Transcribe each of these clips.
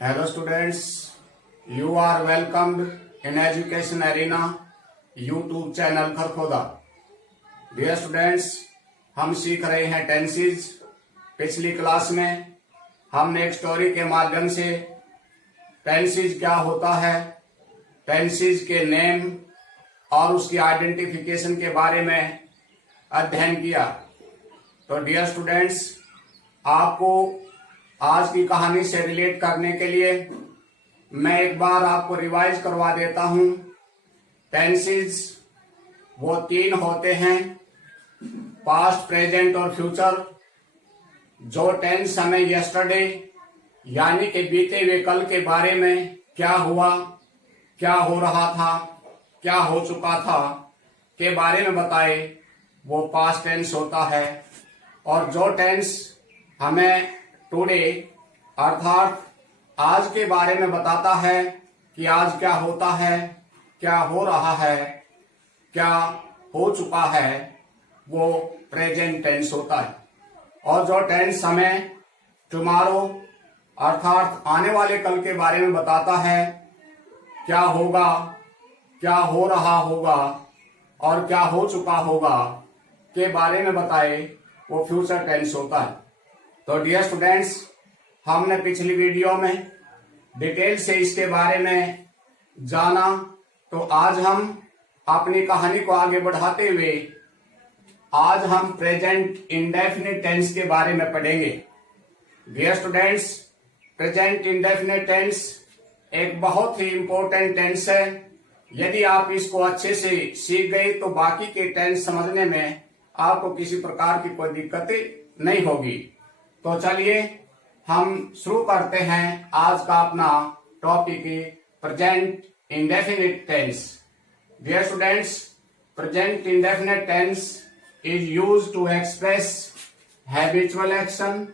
Hello students, you are welcomed in Education Arena YouTube channel Kharkhoda. Dear students, हम सीख रहे हैं टेंसेज। पिछली क्लास में हमने एक स्टोरी के माध्यम से टेंसेज क्या होता है, टेंसेज के नेम और उसकी आइडेंटिफिकेशन के बारे में अध्ययन किया। तो डियर स्टूडेंट्स, आपको आज की कहानी से रिलेट करने के लिए मैं एक बार आपको रिवाइज करवा देता हूं। टेंसेज वो तीन होते हैं, पास्ट, प्रेजेंट और फ्यूचर। जो टेंस हमें यस्टरडे यानी कि बीते हुए कल के बारे में क्या हुआ, क्या हो रहा था, क्या हो चुका था के बारे में बताए, वो पास्ट टेंस होता है। और जो टेंस हमें टुडे अर्थात आज के बारे में बताता है कि आज क्या होता है, क्या हो रहा है, क्या हो चुका है, वो प्रेजेंट टेंस होता है। और जो टेंस हमें टुमारो अर्थात आने वाले कल के बारे में बताता है, क्या होगा, क्या हो रहा होगा और क्या हो चुका होगा के बारे में बताए, वो फ्यूचर टेंस होता है। तो डियर स्टूडेंट्स, हमने पिछली वीडियो में डिटेल से इसके बारे में जाना। तो आज हम अपनी कहानी को आगे बढ़ाते हुए आज हम प्रेजेंट इंडेफिनिट टेंस के बारे में पढ़ेंगे। Dear students, present indefinite tense एक बहुत ही इंपॉर्टेंट टेंस है। यदि आप इसको अच्छे से सीख गए तो बाकी के टेंस समझने में आपको किसी प्रकार की कोई दिक्कत नहीं होगी। तो चलिए हम शुरू करते हैं आज का अपना topic, present indefinite tense. Dear students, present indefinite tense is used to express habitual action,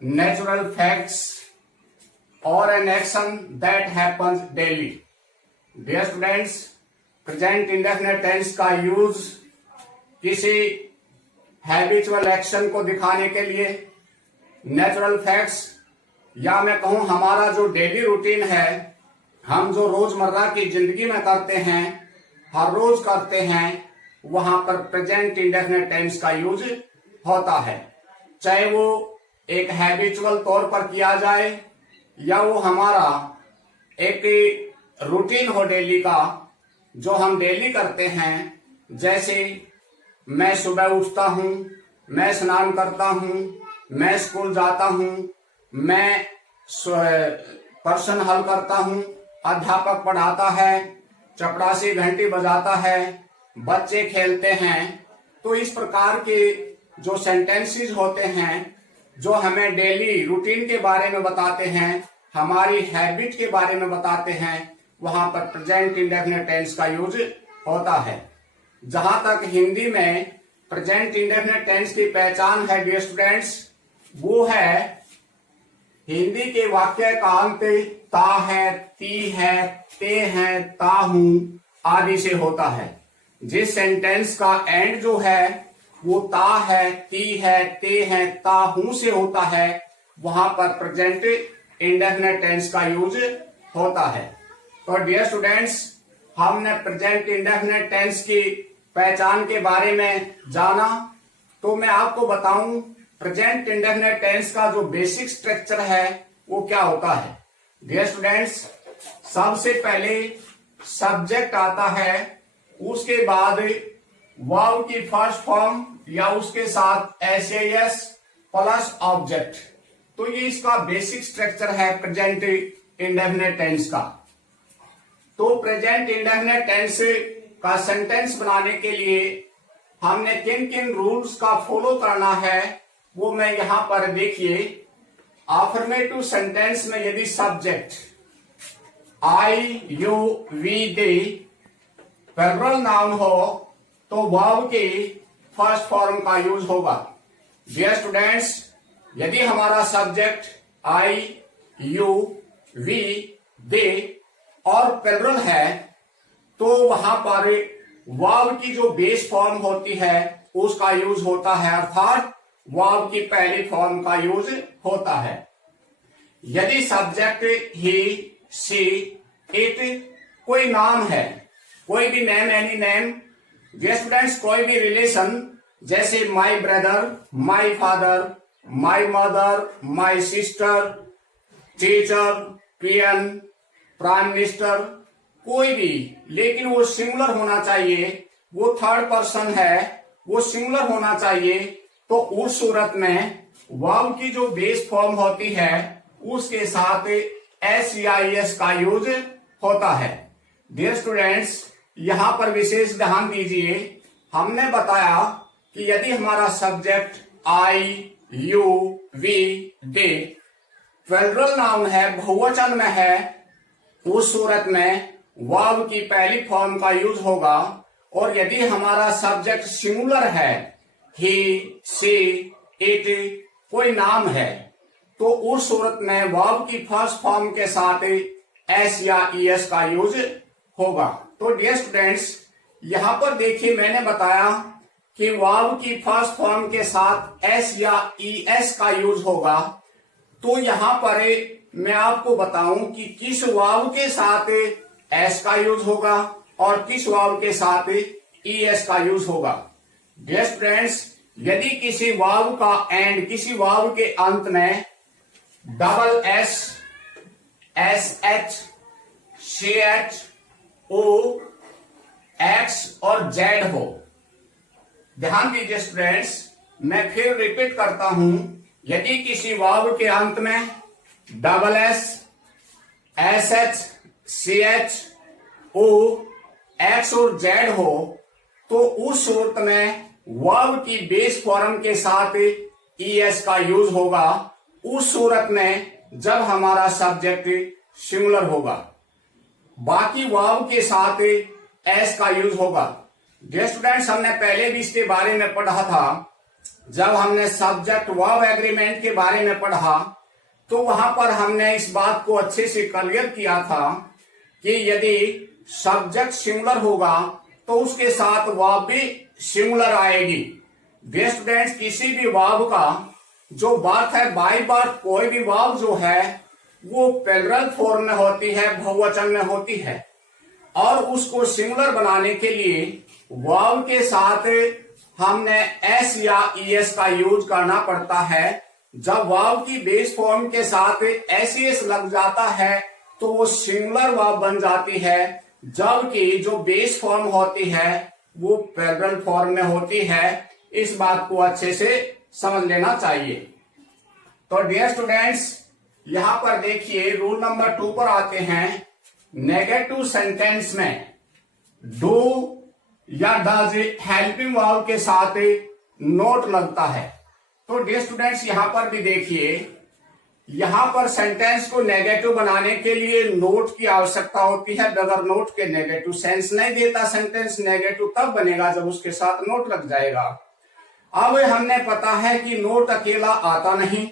natural facts और an action that happens daily. Dear students, present indefinite tense का यूज किसी हैबिचुअल एक्शन को दिखाने के लिए, नेचुरल फैक्ट्स या मैं कहूं हमारा जो डेली रूटीन है, हम जो रोजमर्रा की जिंदगी में करते हैं, हर रोज करते हैं, वहां पर प्रेजेंट इंडेफिनिट टेंस का यूज होता है। चाहे वो एक हैबिचुअल तौर पर किया जाए या वो हमारा एक रूटीन हो डेली का, जो हम डेली करते हैं। जैसे मैं सुबह उठता हूं, मैं स्नान करता हूं, मैं स्कूल जाता हूं, मैं पर्सन हल करता हूं, अध्यापक पढ़ाता है, चपरासी घंटी बजाता है, बच्चे खेलते हैं। तो इस प्रकार के जो सेंटेंसेस होते हैं जो हमें डेली रूटीन के बारे में बताते हैं, हमारी हैबिट के बारे में बताते हैं, वहां पर प्रेजेंट इंडेफिनिट टेंस का यूज होता है। जहां तक हिंदी में प्रेजेंट इंडेफिनिट टेंस की पहचान है डियर स्टूडेंट्स, वो है हिंदी के वाक्य का अंत ता है, ती है, ते है, ता हूं आदि से होता है। जिस सेंटेंस का एंड जो है वो ता है, ती है, ते है, ता हूं से होता है, वहां पर प्रेजेंट इंडेफिनिट टेंस का यूज होता है। तो डियर स्टूडेंट्स, हमने प्रेजेंट इंडेफिनिट टेंस की पहचान के बारे में जाना। तो मैं आपको बताऊं प्रेजेंट इंडेफिनिट टेंस का जो बेसिक स्ट्रक्चर है वो क्या होता है। डियर स्टूडेंट्स, सबसे पहले सब्जेक्ट आता है, उसके बाद वर्ब की फर्स्ट फॉर्म या उसके साथ एसएएस प्लस ऑब्जेक्ट। तो ये इसका बेसिक स्ट्रक्चर है प्रेजेंट इंडेफिनिट टेंस का। तो प्रेजेंट इंडेफिनिट टेंस का सेंटेंस बनाने के लिए हमने किन किन रूल्स का फॉलो करना है वो मैं यहां पर देखिए। अफर्मेटिव सेंटेंस में यदि subject I, you, we, they plural noun हो तो वर्ब की फर्स्ट फॉर्म का यूज होगा। डियर स्टूडेंट्स, यदि हमारा subject I, you, we, they और प्लुरल है तो वहां पर वर्ब की जो बेस फॉर्म होती है उसका यूज होता है, अर्थात वर्ब की पहली फॉर्म का यूज होता है। यदि सब्जेक्ट ही, शी, इट कोई नाम है, कोई भी नेम, एनी नेम, स्टूडेंट्स कोई भी रिलेशन, जैसे my brother, my father, my mother, my sister, teacher, PN, prime minister, कोई भी, लेकिन वो सिंगुलर होना चाहिए, वो थर्ड पर्सन है, वो सिंगुलर होना चाहिए। तो उस सूरत में वर्ब की जो बेस फॉर्म होती है उसके साथ एस या एस का यूज होता है। डियर स्टूडेंट्स, यहां पर विशेष ध्यान दीजिए, हमने बताया कि यदि हमारा subject I, you, we, they plural noun है, बहुवचन में है, उस सूरत में वर्ब की पहली फॉर्म का यूज होगा। और यदि हमारा सब्जेक्ट सिंगुलर है, ही, सी, इट कोई नाम है, तो उस सूरत में वर्ब की फर्स्ट फॉर्म के साथ एस या ईएस का यूज होगा। तो डियर स्टूडेंट्स, यहां पर देखिए मैंने बताया कि वर्ब की फर्स्ट फॉर्म के साथ एस या ईएस का यूज होगा। तो यहां पर मैं आपको बताऊं कि किस वर्ब के साथ एस का यूज होगा और किस वर्ब के साथ ईएस का यूज होगा। डियर स्टूडेंट्स, यदि किसी वर्ब का एंड किसी वर्ब के अंत में double S, S H, C H, O, X और जेड हो, ध्यान दीजिए स्टूडेंट्स, मैं फिर रिपीट करता हूं, यदि किसी वर्ब के अंत में double S, S H, C H, O, X और जेड हो, तो उस सूरत में वर्ब की बेस फॉर्म के साथ ईएस का यूज होगा, उस सूरत में जब हमारा सब्जेक्ट सिंगुलर होगा। बाकी वर्ब के साथ एस का यूज होगा। डियर स्टूडेंट्स, हमने पहले भी इसके बारे में पढ़ा था, जब हमने सब्जेक्ट वर्ब एग्रीमेंट के बारे में पढ़ा तो वहां पर हमने इस बात को अच्छे से क्लियर किया था कि यदि सब्जेक्ट सिंगुलर होगा तो उसके साथ वर्ब भी सिंगुलर आएगी। डियर स्टूडेंट्स, किसी भी वर्ब का जो बर्थ है, बाय बर्थ कोई भी वर्ब जो है वो प्लूरल फॉर्म में होती है, बहुवचन में होती है, और उसको सिंगुलर बनाने के लिए वर्ब के साथ हमने एस या ईएस का यूज करना पड़ता है। जब वर्ब की बेस फॉर्म के साथ एस लग जाता है तो वो सिंगुलर वर्ब बन जाती है, जबकि जो बेस फॉर्म होती है वो प्लूरल फॉर्म में होती है। इस बात को अच्छे से समझ लेना चाहिए। तो डियर स्टूडेंट्स, यहां पर देखिए रूल नंबर 2 पर आते हैं। नेगेटिव सेंटेंस में डू या डज हेल्पिंग वर्ब के साथ नोट लगता है। तो डियर स्टूडेंट्स, यहां पर भी देखिए, यहां पर सेंटेंस को नेगेटिव बनाने के लिए नोट की आवश्यकता होती है। बगैर नोट के नेगेटिव सेंस नहीं देता। सेंटेंस नेगेटिव तब बनेगा जब उसके साथ नोट लग जाएगा। अब हमने पता है कि नोट अकेला आता नहीं,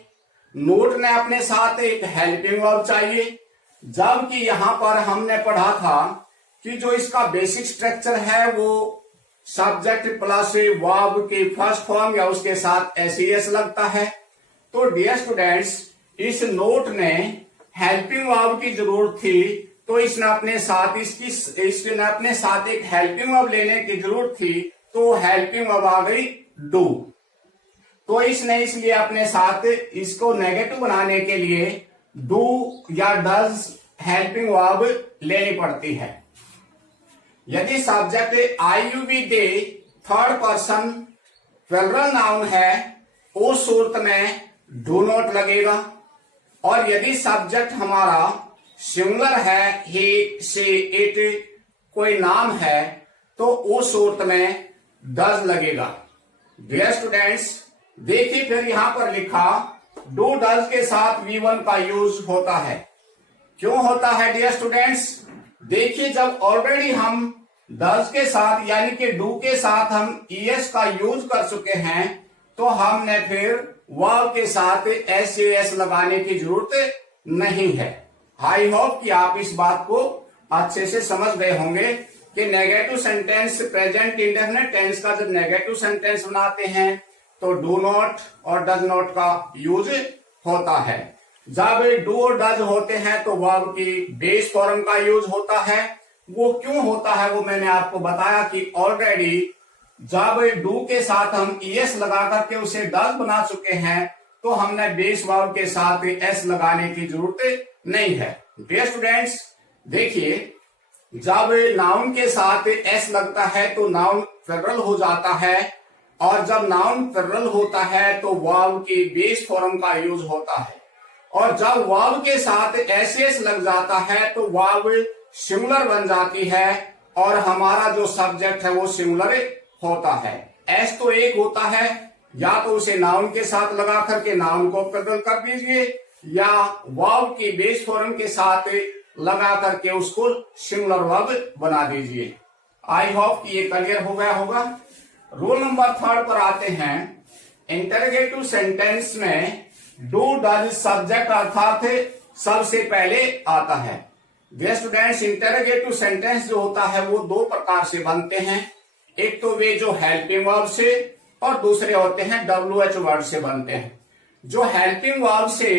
नोट ने अपने साथ एक हेल्पिंग वर्ब चाहिए, जबकि यहां पर हमने पढ़ा था कि जो इसका बेसिक स्ट्रक्चर है वो सब्जेक्ट प्लस वर्ब के फर्स्ट फॉर्म या उसके साथ एस लगता है। तो डियर स्टूडेंट्स, इस नोट ने हेल्पिंग वर्ब की जरूरत थी, तो इसने अपने साथ एक हेल्पिंग वर्ब लेने की जरूरत थी, तो हेल्पिंग वर्ब आ गई डू। तो इसने इसलिए अपने साथ इसको नेगेटिव बनाने के लिए डू या डज हेल्पिंग वर्ब लेनी पड़ती है। यदि subject I you we they third person plural noun है, उस सूरत में डू नॉट लगेगा। और यदि सब्जेक्ट हमारा सिंगुलर है, ही, शी, इट कोई नाम है, तो उस सूरत में डज लगेगा। डियर स्टूडेंट्स, देखिए फिर यहां पर लिखा डू डज के साथ V1 का यूज होता है। क्यों होता है डियर स्टूडेंट्स? देखिए, जब ऑलरेडी हम डज के साथ यानी कि डू के साथ हम ईएस का यूज कर चुके हैं, तो हमने फिर वर्ब के साथ एस लगाने की जरूरत नहीं है। आई होप कि आप इस बात को अच्छे से समझ गए होंगे कि negative sentence present indefinite tense का जब नेगेटिव सेंटेंस बनाते हैं तो डू नॉट और डज नॉट का यूज होता है। जब डू और डज होते हैं तो वर्ब की बेस फॉर्म का यूज होता है। वो क्यों होता है वो मैंने आपको बताया कि ऑलरेडी जब डू के साथ हम ईएस लगा करके उसे डज बना चुके हैं तो हमने बेस वर्ब के साथ एस लगाने की जरूरत नहीं है। डियर स्टूडेंट्स, देखिए जब नाउन के साथ एस लगता है तो नाउन प्लुरल हो जाता है, और जब नाउन प्लुरल होता है तो वर्ब की बेस फॉर्म का यूज होता है, और जब वर्ब के साथ एस लग जाता है तो वर्ब सिंगुलर बन जाती है और हमारा जो सब्जेक्ट है वो सिंगुलर होता है। एस तो एक होता है, या तो उसे नाउन के साथ लगा करके नाउन को प्लुरल कर दीजिए या वर्ब की बेस फॉर्म के साथ लगा करके उसको सिंगुलर वर्ब बना दीजिए। आई होप कि ये क्लियर हो गया होगा। रूल नंबर 3 पर आते हैं। इंटरोगेटिव सेंटेंस में डू डज सब्जेक्ट अर्थात सबसे पहले आता है। डियर स्टूडेंट्स, इंटरोगेटिव सेंटेंस जो होता है वो दो प्रकार से बनते हैं। एक तो वे जो हेल्पिंग वर्ब से और दूसरे होते हैं WH वर्ड से बनते हैं। जो हेल्पिंग वर्ब से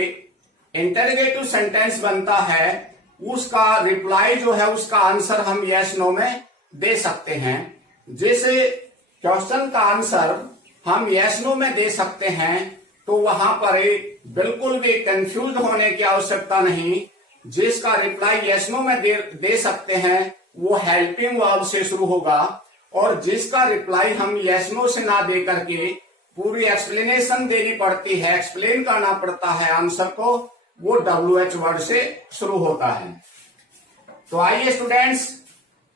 इंटरोगेटिव सेंटेंस बनता है उसका रिप्लाई जो है उसका आंसर हम यस नो में दे सकते हैं। जैसे क्वेश्चन का आंसर हम यस नो में दे सकते हैं तो वहां पर बिल्कुल भी कंफ्यूज होने की आवश्यकता नहीं। जिसका रिप्लाई यस नो में दे सकते हैं वो हेल्पिंग वर्ब से शुरू होगा, और जिसका रिप्लाई हम यस नो से ना दे करके पूरी एक्सप्लेनेशन देनी पड़ती है, एक्सप्लेन करना पड़ता है आंसर को, वो WH वर्ड से शुरू होता है। तो आइए स्टूडेंट्स,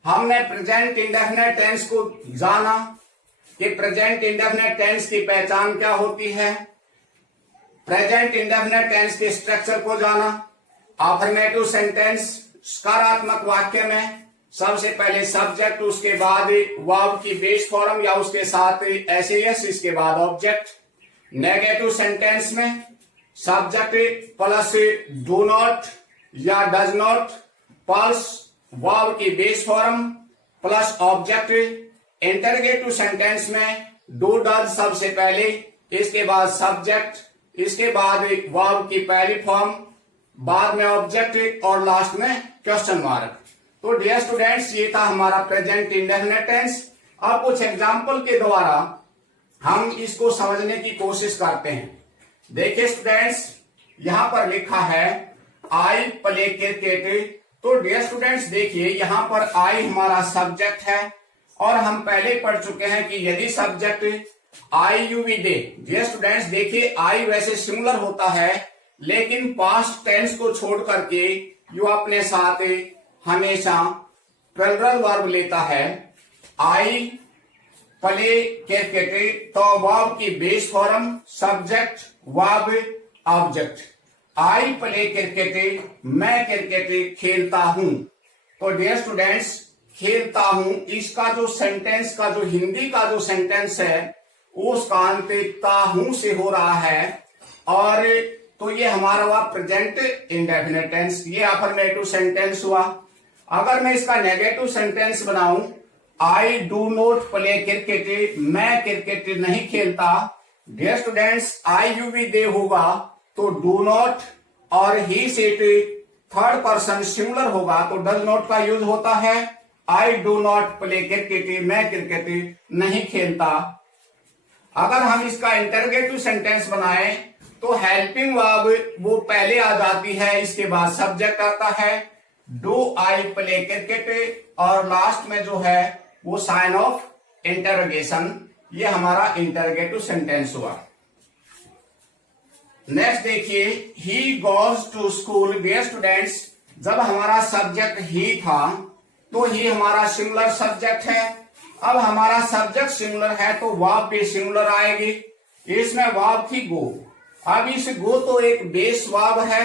हमने प्रेजेंट इंडेफिनिट टेंस को जाना कि प्रेजेंट इंडेफिनिट टेंस की पहचान क्या होती है, प्रेजेंट इंडेफिनिट टेंस के स्ट्रक्चर को जाना। अफर्मेटिव सेंटेंस सकारात्मक वाक्य में सबसे पहले सब्जेक्ट, उसके बाद वर्ब की बेस फॉर्म या उसके साथ एसएस, इसके बाद ऑब्जेक्ट। नेगेटिव सेंटेंस में सब्जेक्ट प्लस डू नॉट या डज नॉट प्लस वर्ब की base form plus object. Interrogative sentence में डू डज सबसे पहले, इसके बाद सब्जेक्ट, इसके बाद वर्ब की पहली फॉर्म, बाद में ऑब्जेक्ट और लास्ट में क्वेश्चन मार्क। तो डियर स्टूडेंट्स, ये था हमारा प्रेजेंट इंडेफिनिट टेंस। अब कुछ एग्जाम्पल के द्वारा हम इसको समझने की कोशिश करते हैं। देखिए स्टूडेंट्स, यहां पर लिखा है आई प्ले क्रिकेट। तो डियर स्टूडेंट्स देखिए, यहां पर आई हमारा सब्जेक्ट है और हम पहले पढ़ चुके हैं कि यदि subject I you we they. Dear students देखिए, आई वैसे सिंगुलर होता है लेकिन पास्ट टेंस को छोड़ करके यू अपने साथ हमेशा प्लुरल वर्ब लेता है। आई प्ले क्रिकेट, तो वर्ब की base form subject verb object. I play cricket, मैं क्रिकेट खेलता हूं। तो डियर स्टूडेंट्स, खेलता हूं, इसका जो सेंटेंस का जो हिंदी का जो सेंटेंस है उसका अंत ता हूं से हो रहा है, और तो ये हमारा हुआ प्रेजेंट इंडेफिनिट टेंस, ये अफर्मेटिव सेंटेंस हुआ। अगर मैं इसका नेगेटिव सेंटेंस बनाऊं, I do not play cricket, मैं क्रिकेट नहीं खेलता। Dear students, I you we they होगा तो डू नॉट और he set third person singular होगा तो डज नॉट का यूज होता है। I do not play cricket, मैं क्रिकेट नहीं खेलता। अगर हम इसका इंटरोगेटिव सेंटेंस बनाएं तो हेल्पिंग वर्ब वो पहले आ जाती है, इसके बाद सब्जेक्ट आता है, डू आई प्ले क्रिकेट, और लास्ट में जो है वो साइन ऑफ इंटरोगेशन। ये हमारा इंटरोगेटिव सेंटेंस हुआ। नेक्स्ट देखिए, he goes to school. Dear students, जब हमारा सब्जेक्ट ही था तो ही हमारा सिंगुलर सब्जेक्ट है। अब हमारा सब्जेक्ट सिंगुलर है तो वर्ब भी सिंगुलर आएगी। इसमें वर्ब थी गो, अब इस गो तो एक बेस वर्ब है।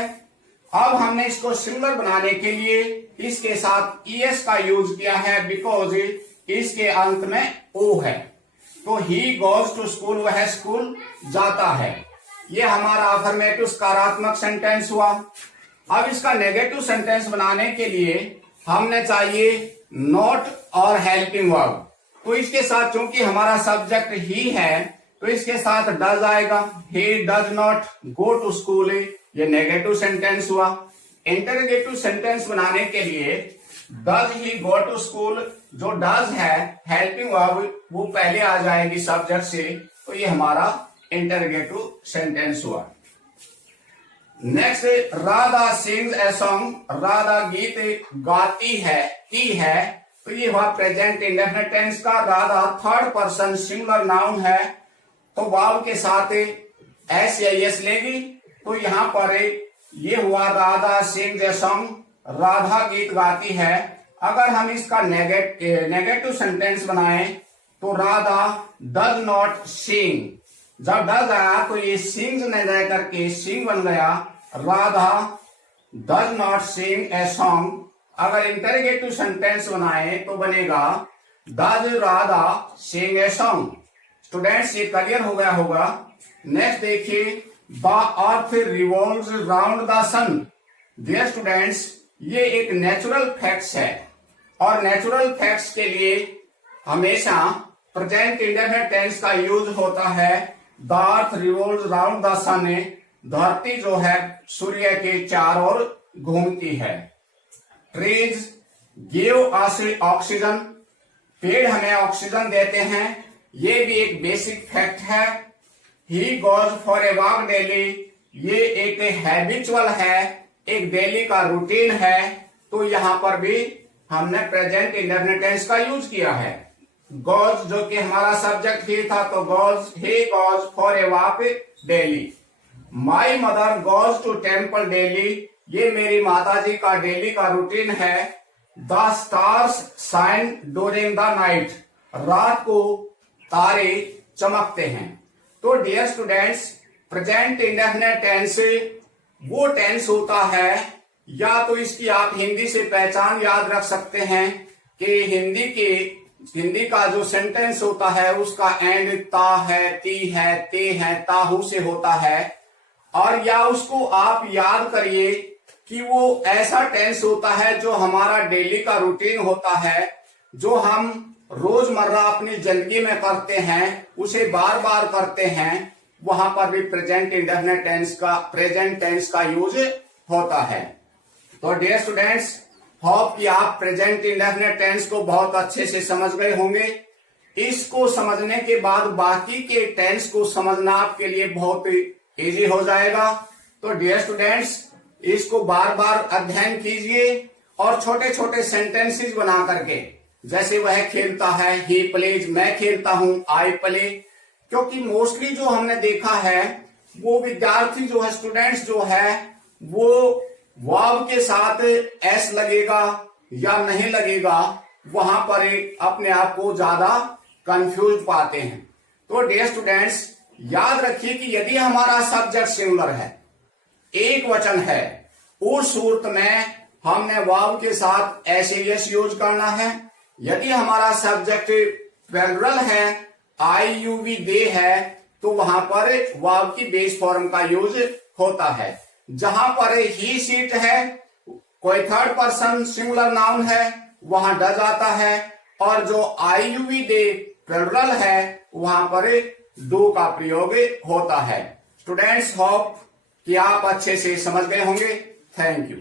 अब हमने इसको सिंगुलर बनाने के लिए इसके साथ ईएस का यूज किया है, बिकॉज इसके अंत में ओ है। तो ही गोज टू स्कूल, वह स्कूल जाता है। ये हमारा अफर्मेटिव सकारात्मक सेंटेंस हुआ। अब इसका नेगेटिव सेंटेंस बनाने के लिए हमने चाहिए नॉट और हेल्पिंग वर्ब। तो इसके साथ चूंकि हमारा सब्जेक्ट ही है तो इसके साथ डज आएगा। He does not go to school, ये नेगेटिव सेंटेंस हुआ। इंटरोगेटिव सेंटेंस बनाने के लिए does he go to school, जो डज है हेल्पिंग वर्ब वो पहले आ जाएगी सब्जेक्ट से, तो ये हमारा इंटरोगेटिव सेंटेंस हुआ। Next, Radha sings a song, Radha गीत गाती है, की है, तो ये हुआ प्रेजेंट इंडेफिनिट टेंस का। Radha third person singular noun है, तो वाव के साथ एस या एस लेगी, तो यहां पर ये हुआ Radha sings a song, Radha गीत गाती है। अगर हम इसका नेगेटिव सेंटेंस बनाएं तो राधा डज नॉट सिंग, जब डज आया तो ये सिंग्स ने रह करके सिंग बन गया। Radha does not sing a song. अगर इंटरोगेटिव सेंटेंस बनाए तो बनेगा does Radha sing a song. Students, ये क्लियर हो गया होगा। नेक्स्ट देखिए, the earth revolves round the sun. Dear students, ये एक नेचुरल फैक्ट्स है और नेचुरल फैक्ट्स के लिए हमेशा प्रेजेंट इंडेफिनिट टेंस का यूज होता है। The earth revolves round the sun, धरती जो है सूर्य के चारों ओर घूमती है। ट्रीज गिव अस ऑक्सीजन, पेड़ हमें ऑक्सीजन देते हैं, ये भी एक बेसिक फैक्ट है। ही goes for a walk daily, ये एक हैबिचुअल है, एक डेली का रूटीन है, तो यहां पर भी हमने प्रेजेंट इंडेफिनिट टेंस का यूज किया है। गोज जो कि हमारा सब्जेक्ट ही था, तो goes, he goes for a walk daily. My mother goes to temple daily, ये मेरी माताजी का डेली का रूटीन है। The stars shine during the night, रात को तारे चमकते हैं। तो dear students, present indefinite tense वो टेंस होता है, या तो इसकी आप हिंदी से पहचान याद रख सकते हैं कि हिंदी का जो सेंटेंस होता है उसका एंड ता है, ती है, ते है, ताहू से होता है। और या उसको आप याद करिए कि वो ऐसा टेंस होता है जो हमारा डेली का रूटीन होता है, जो हम रोजमर्रा अपनी जिंदगी में करते हैं, उसे बार बार करते हैं, वहां पर भी प्रेजेंट इंडेफिनिट टेंस का, प्रेजेंट टेंस का यूज होता है। तो डियर स्टूडेंट्स, होप कि आप प्रेजेंट इंडेफिनिट टेंस को बहुत अच्छे से समझ गए होंगे। इसको समझने के बाद बाकी के टेंस को समझना आपके लिए बहुत इजी हो जाएगा। तो डियर स्टूडेंट्स, इसको बार बार अध्ययन कीजिए और छोटे छोटे सेंटेंसेस बना करके, जैसे वह खेलता है, ही प्लेज, मैं खेलता हूं, आई प्ले। क्योंकि मोस्टली जो हमने देखा है वो विद्यार्थी जो है, स्टूडेंट्स जो है, वो वर्ब के साथ एस लगेगा या नहीं लगेगा, वहां पर अपने आप को ज्यादा कंफ्यूज पाते हैं। तो डियर स्टूडेंट्स, याद रखिए कि यदि हमारा सब्जेक्ट सिंगुलर है, एक वचन है, उस सूरत में हमने वर्ब के साथ एस एस यूज करना है। यदि हमारा सब्जेक्ट प्लूरल है, आई यू वी दे है, तो वहां पर वर्ब की बेस फॉर्म का यूज होता है। जहां पर ही सीट है, कोई थर्ड पर्सन सिंगुलर नाउन है, वहां डज आता है, और जो आई यू वी दे प्लूरल है, वहां पर डू का प्रयोग होता है। स्टूडेंट्स, होप कि आप अच्छे से समझ गए होंगे। Thank you.